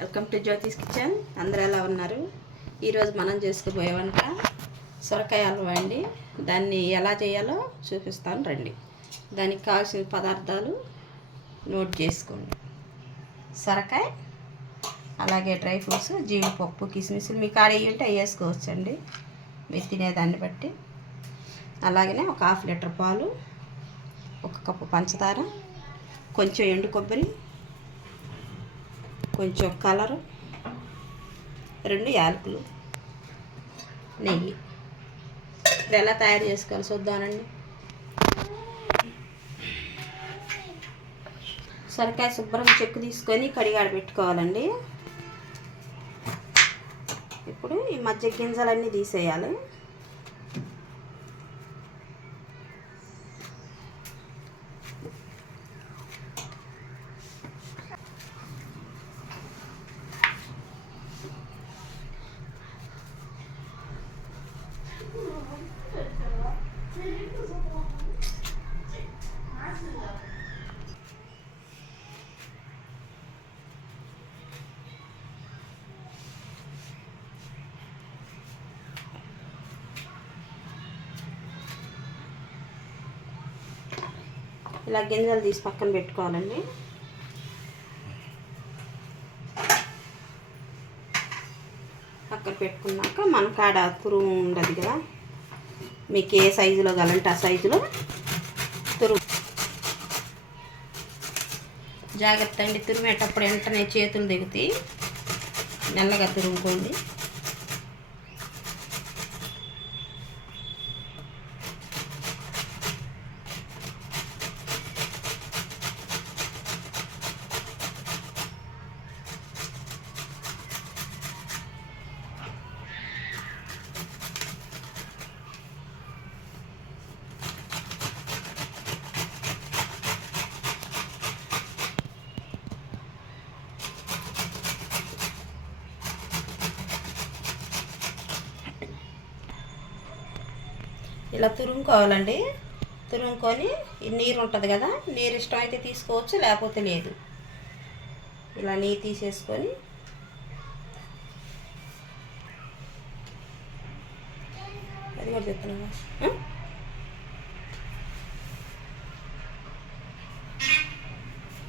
Welcome to జ్యోతిస్ kitchen. అందరూ ఎలా ఉన్నారు? ఈరోజు మనం చేసుకోబోయే వంట సొరకాయ హల్వా అండి. దాన్ని ఎలా చేయాలో చూపిస్తాను రండి. దానికి కావాల్సిన పదార్థాలు నోట్ చేసుకోండి. సొరకాయ, అలాగే డ్రై ఫ్రూట్స్, జీడిపప్పు, కిస్మిస్లు మీ కాడ ఉంటే అవి వేసుకోవచ్చండి మీరు తినేదాన్ని బట్టి. అలాగనే ఒక 1/2 లీటర్ పాలు, 1 కప్పు పంచదార, కొంచెం ఎండు కొబ్బరి, కొంచెం కలరు, 2 యాలకులు, నెయ్యి. ఇప్పుడు ఎలా తయారు చేసుకోవాలి చూద్దానండి. సొరకాయ శుభ్రంగా చెక్కు తీసుకొని కడిగాడ పెట్టుకోవాలండి. ఇప్పుడు ఈ మధ్య గింజలన్నీ తీసేయాలి. ఇలా గింజలు తీసి పక్కన పెట్టుకోవాలండి. పక్కన పెట్టుకున్నాక మన కాడ తురుము ఉండదు కదా, మీకు ఏ సైజులో కావాలంటే ఆ సైజులో తురుము. జాగ్రత్త అండి, తురిమేటప్పుడు వెంటనే చేతులు దిగుతాయి. మెల్లగా తురుముకోండి. ఇలా తురుముకోవాలండి. తురుముకొని ఈ నీరు ఉంటుంది కదా, నీరు ఇష్టం అయితే తీసుకోవచ్చు, లేకపోతే లేదు. ఇలా నీరు తీసేసుకొని అది కూడా చెప్తున్నా,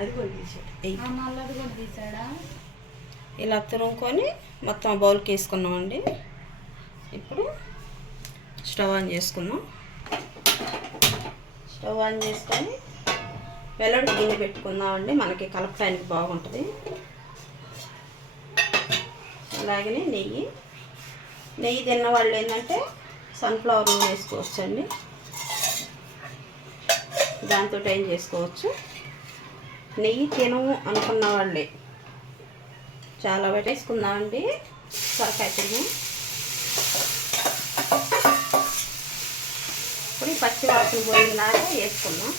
అది కూడా తీసాడా. ఇలా తురుముకొని మొత్తం బౌల్కి వేసుకున్నామండి. ఇప్పుడు స్టవ్ ఆన్ చేసుకుందాం. స్టవ్ ఆన్ చేసుకొని వెల్లడి గిన్నె పెట్టుకుందామండి, మనకి కలపడానికి బాగుంటుంది. అలాగనే నెయ్యి తిన్న వాళ్ళు ఏంటంటే సన్ఫ్లవర్ నూనె వేసుకోవచ్చండి, దాంతో ఏం చేసుకోవచ్చు. నెయ్యి తినము అనుకున్న వాళ్ళే చాలా వేసుకుందామండి. సొరకాయ తురుము ఇప్పుడు పచ్చి వాసన పోయేలాగా వేసుకున్నాం.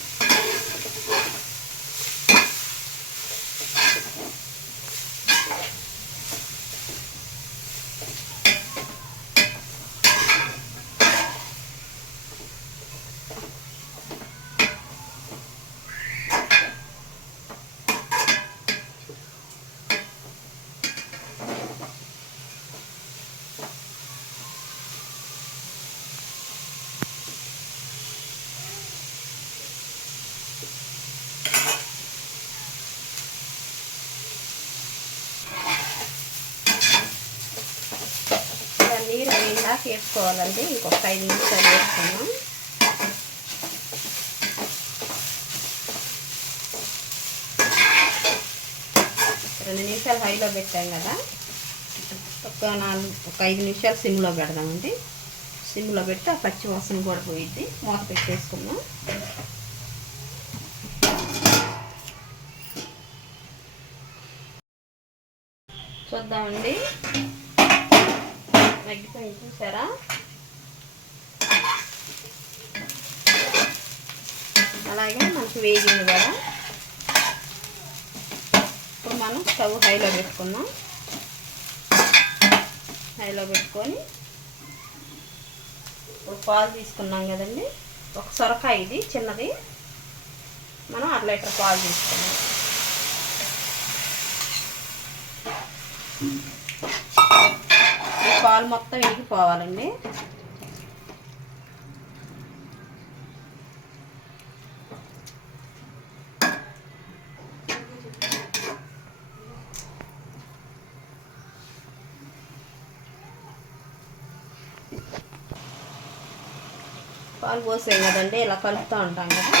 నీరు వేయాక వేసుకోవాలండి. ఇంకొక 5 నిమిషాలు వేసుకున్నాం. రెండు నిమిషాలు హైలో పెట్టాం కదా, ఒక 5 నిమిషాలు సిమ్లో పెడదామండి. సిమ్లో పెడితే ఆ పచ్చి వాసన కూడా పోయిద్ది. మూత పెట్టేసుకుందాం. చూద్దామండి, మగ్గిపోయింది చూసారా. అలాగే మనకు వేగింది కూడా. ఇప్పుడు మనం స్టవ్ హైలో పెట్టుకుందాం. హైలో పెట్టుకొని ఇప్పుడు పాలు తీసుకున్నాం కదండి, ఒక సొరకాయ ఇది చిన్నది, మనం 1/2 లీటర్ పాలు తీసుకున్నాం. ఈ పాలు మొత్తం విరిగిపోవాలండి. పాలు పోసాం కదండి, ఇలా కలుపుతూ ఉంటాం కదా,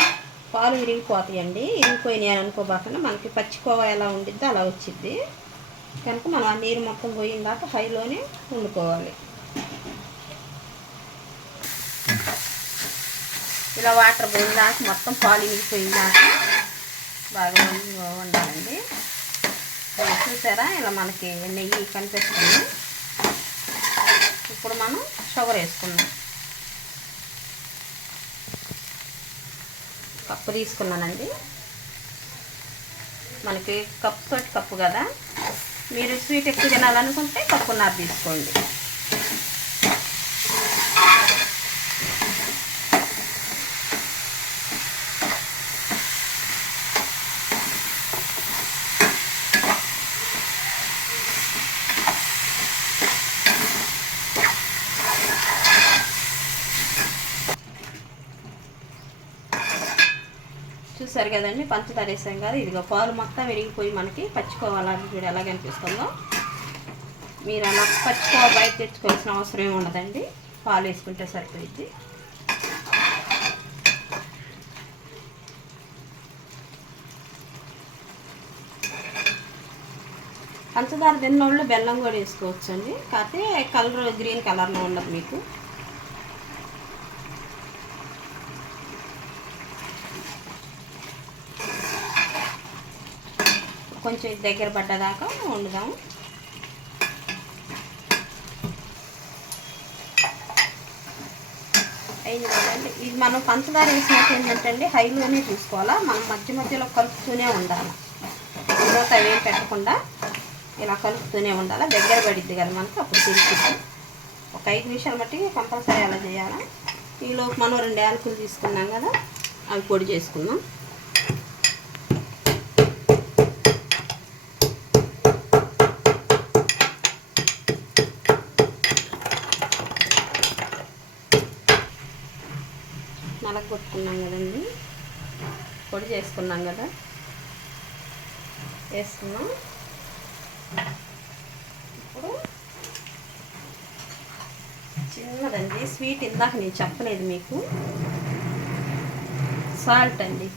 పాలు విరిగిపోతాయండి. విరిగిపోయినాయి అని అనుకోబాకుండా మనకి పచ్చికోవా ఎలా ఉండిద్దో అలా వచ్చిద్ది. కనుక మనం ఆ నీరు మొత్తం పోయిన దాకా హైలోనే వండుకోవాలి. ఇలా వాటర్ పోయిన దాకా మొత్తం పాలు విరిగిపోయిన దాకా బాగా వండాలండి. చూసారా, ఇలా మనకి నెయ్యి కనిపిస్తుంది. ఇప్పుడు మనం షుగర్ వేసుకుందాం. కప్పు తీసుకున్నానండి. మనకి కప్పు తోటి కప్పు కదా, మీరు స్వీట్ ఎక్కువ తినాలనుకుంటే కప్పున్నర తీసుకోండి. చూసారు కదండి, పంచదార వేసాం కదా. ఇదిగో పాలు మొత్తం విరిగిపోయి మనకి పచ్చికోవాలని చూడు ఎలా కనిపిస్తుందో. మీరు అలా పచ్చికోవ బయట తెచ్చుకోవాల్సిన అవసరం ఏమి ఉండదండి, పాలు వేసుకుంటే సరిపోయింది. పంచదార తిన్నోళ్ళు బెల్లం కూడా వేసుకోవచ్చు అండి, కాకపోతే కలర్ గ్రీన్ కలర్లో ఉండదు మీకు. కొంచెం దగ్గర పడ్డదాకా వండుదాం. అయింది కదండి. ఇది మనం పంచదార వేసినట్టు ఏంటంటే హైలోనే చూసుకోవాలా, మనం మధ్య మధ్యలో కలుపుతూనే ఉండాలి. మూత అవేం పెట్టకుండా ఇలా కలుపుతూనే ఉండాలి. దగ్గర పడిద్ది కదా మనకు, అప్పుడు తిరిగి ఒక 5 నిమిషాలు బట్టి కంపల్సరీ అలా చేయాలి. ఈలోపు మనం 2 యాలకులు తీసుకున్నాం కదా, అవి పొడి చేసుకుందాం. నలగొట్టుకున్నాం కదండి, పొడి చేసుకున్నాం కదా, వేసుకున్నాం. ఇప్పుడు చిన్నదండి స్వీట్, ఇందాక నేను చెప్పలేదు మీకు, సాల్ట్ అండి.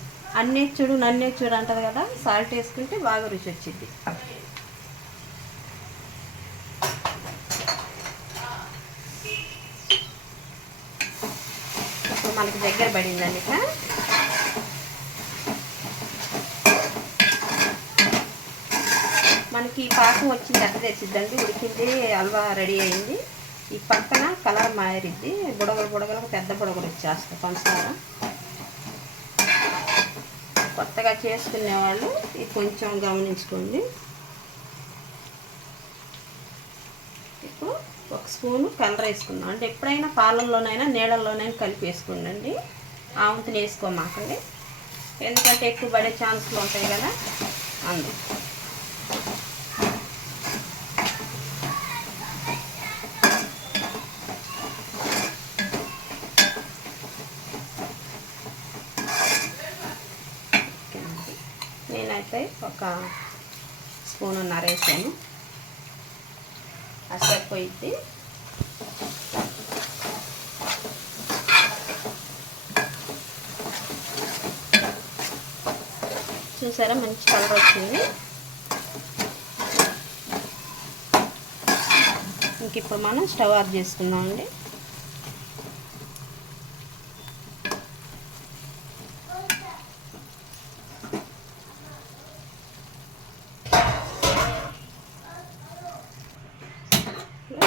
అన్నీ చూడు నన్నే చూడు అంటది కదా, సాల్ట్ వేసుకుంటే బాగా రుచి వచ్చింది. ఇప్పుడు మనకి దగ్గర పడిందండి. ఇక మనకి పాకం వచ్చింది అట్ట తెచ్చిద్దండి, ఉడికింది, హల్వా రెడీ అయింది. ఈ పక్కన కలర్ మారిద్ది, బుడగలు బుడగలకు పెద్ద బుడగలు వచ్చేస్తాయి పంచదార. కొత్తగా చేసుకునే వాళ్ళు ఇది కొంచెం గమనించుకోండి. ఇప్పుడు 1 స్పూను కలర్ వేసుకుందాం. అంటే ఎప్పుడైనా పాలల్లోనైనా నీళ్ళల్లోనైనా కలిపి వేసుకోండి, ఆవంతిని వేసుకోమాకండి, ఎందుకంటే ఎక్కువ పడే ఛాన్సులు ఉంటాయి కదా అందు. నేనైతే 1 స్పూనున్నర వేసాను, అది సరిపోయిద్ది. చూసారా, మంచి కలర్ వచ్చింది. ఇంక ఇప్పుడు మనం స్టవ్ ఆఫ్ చేసుకుందామండి.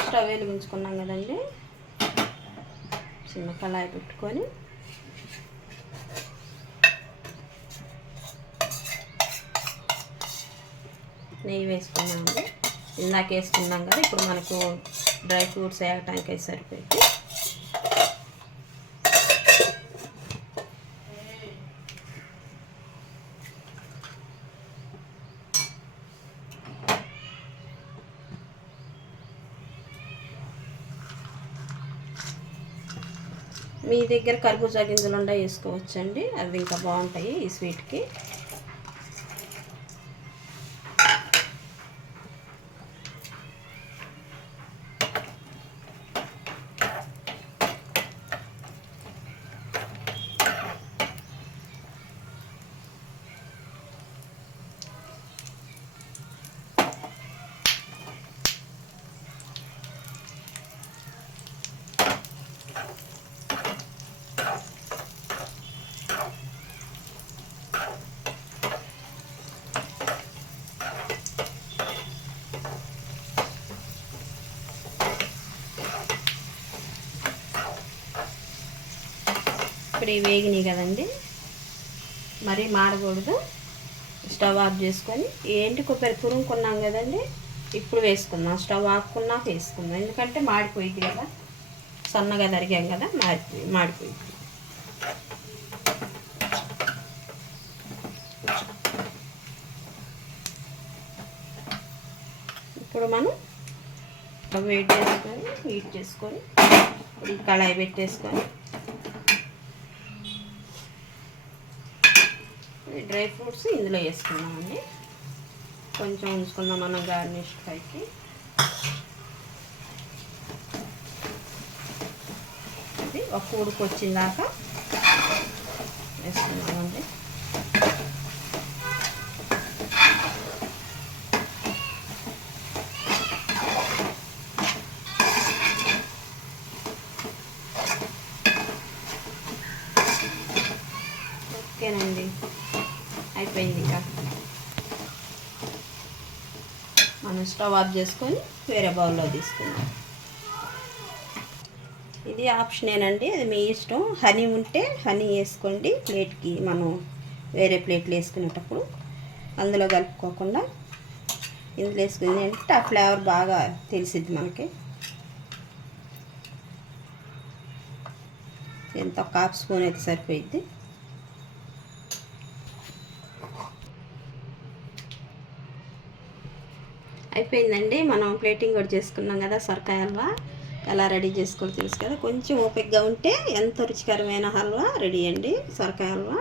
స్టవ్ వెలిగించుకున్నాం కదండి, చిన్న కళాయి పెట్టుకొని నెయ్యి వేసుకున్నామండి. ఇందాక వేసుకున్నాం కదా, ఇప్పుడు మనకు డ్రై ఫ్రూట్స్ వేయటానికి సరిపోయింది. మీ దగ్గర కర్బూజా గింజలు ఉండ వేసుకోవచ్చండి, అది ఇంకా బాగుంటాయి ఈ స్వీట్కి. ఇప్పుడు ఇవి వేగినాయి కదండి, మరీ మాడకూడదు. స్టవ్ ఆఫ్ చేసుకొని ఏంటి కొబ్బరి తురుముకున్నాం కదండి, ఇప్పుడు వేసుకుందాం. స్టవ్ ఆపుకున్నాక వేసుకుందాం, ఎందుకంటే మాడిపోయింది కదా, సన్నగా తరిగాం కదా, మాడిపోయింది. ఇప్పుడు మనం హీట్ చేసుకొని ఈ కళాయి పెట్టేసుకొని డ్రై ఫ్రూట్స్ ఇందులో వేసుకున్నామండి. కొంచెం ఉంచుకుందాం మనం గార్నిష్ పైకి. ఇది ఒక ఉడుకు వచ్చిందాక వేసుకున్నామండి. ఓకేనండి, అయిపోయింది. ఇంకా మనం స్టవ్ ఆఫ్ చేసుకొని వేరే బౌల్లో తీసుకుందాం. ఇది ఆప్షనేనండి, అది మీ ఇష్టం. హనీ ఉంటే హనీ వేసుకోండి ప్లేట్కి, మనం వేరే ప్లేట్లు వేసుకునేటప్పుడు అందులో కలుపుకోకుండా ఇందులో వేసుకుంది అంటే ఆ ఫ్లేవర్ బాగా తెలిసిద్ది మనకి. ఎంత ఒక హాఫ్ స్పూన్ అయితే సరిపోయిద్ది. అయిపోయిందండి, మనం ప్లేటింగ్ కూడా చేసుకున్నాం కదా. సొరకాయ హల్వా ఎలా రెడీ చేసుకోవాలో తెలుసు కదా. కొంచెం ఓపికగా ఉంటే ఎంతో రుచికరమైన హల్వా రెడీ అండి, సొరకాయ హల్వా.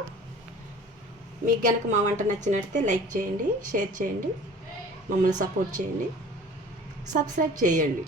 మీకు కనుక మా వంట నచ్చినట్లయితే లైక్ చేయండి, షేర్ చేయండి, మమ్మల్ని సపోర్ట్ చేయండి, సబ్స్క్రైబ్ చేయండి.